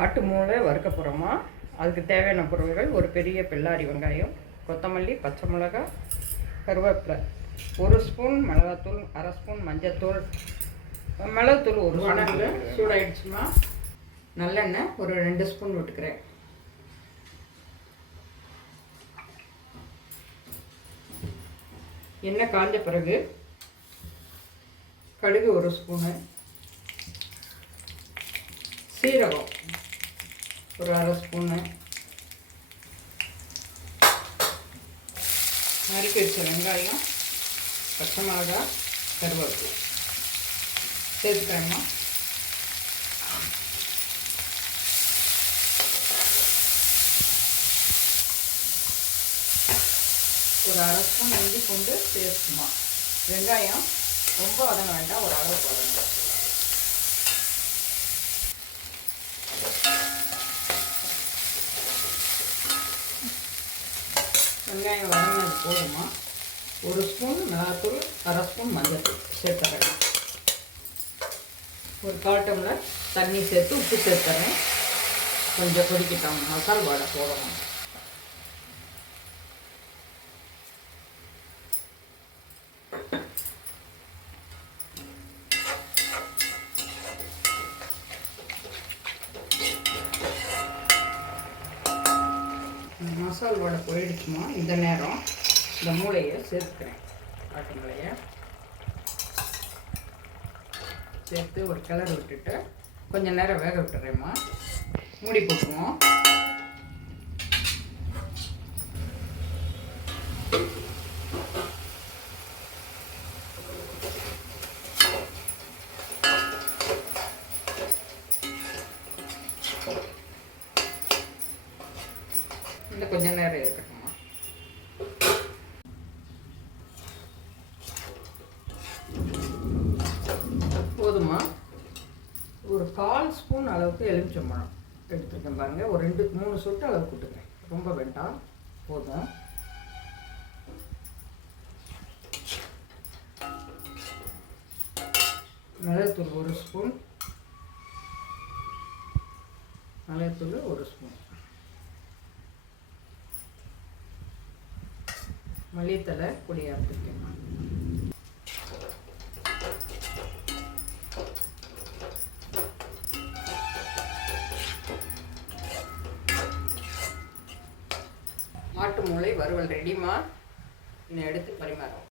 ஆட்டு மூளை வறுக்க போகிறோமா. அதுக்கு தேவையான பொருட்கள்: ஒரு பெரிய பெல்லாரி வெங்காயம், கொத்தமல்லி, பச்சை மிளகாய், கருவேப்பிலை, 1 ஸ்பூன் மிளகாத்தூள், 1/2 ஸ்பூன் மஞ்சத்தூள், மிளகுத்தூள் 1 ஸ்பூன். சூடாயிடுச்சுமா. நல்லெண்ணெய் ஒரு 2 ஸ்பூன் விட்டுக்கிறேன். எண்ணெய் காஞ்ச பிறகு கடுகு 1 ஸ்பூனு, சீரகம் ஒரு 1/2 ஸ்பூனு, நறுக்கி வச்ச வெங்காயம், பச்சை மிளகாய், கருவேப்பிலை சேர்த்துக்கிறேம்மா. ஒரு 1/2 ஸ்பூன் இஞ்சி பூண்டு சேர்த்துமா. வெங்காயம் ரொம்ப வதங்க வேண்டாம், ஒரு அளவுக்கு வதங்க. வெங்காயம் வதங்கினது போதுமா. 1 ஸ்பூன் மிளகாத்தூள், 1/2 ஸ்பூன் மஞ்சள் சேர்த்துறேன். ஒரு 1/4 டம்ளர் தண்ணி சேர்த்து உப்பு சேர்த்துறேன். கொஞ்சம் கொதிக்கிட்டோம், மசால் வடை போடணும். மசால் வடை போயிடுச்சுமா. இந்த நேரம் இந்த மூளையை சேர்த்துக்கிறேன். ஆட்டு மூளையை சேர்த்து ஒரு கிளறு விட்டுட்டு கொஞ்சம் நேரம் வேக விட்டுறேம்மா. மூடி போட்டுருவோம். இந்த கொஞ்சம் நேரம் இருக்கட்டும்மா. போதுமா. ஒரு 1/4 ஸ்பூன் அளவுக்கு எலுமிச்சம்பழம் எடுத்துருக்கேன் பாருங்கள். ஒரு 2-3 சொட்டு அளவு கூட்டுக்கிறேன், ரொம்ப வேண்டாம், போதும். மிளகுத்தூள் 1 ஸ்பூன், மிளகுத்தூள் 1 ஸ்பூன், மல்லித்தலை பொடியாக எடுத்துருக்கேன். ஆட்டு மூளை வறுவல் ரெடிமா. இன்னும் எடுத்து பரிமாறும்.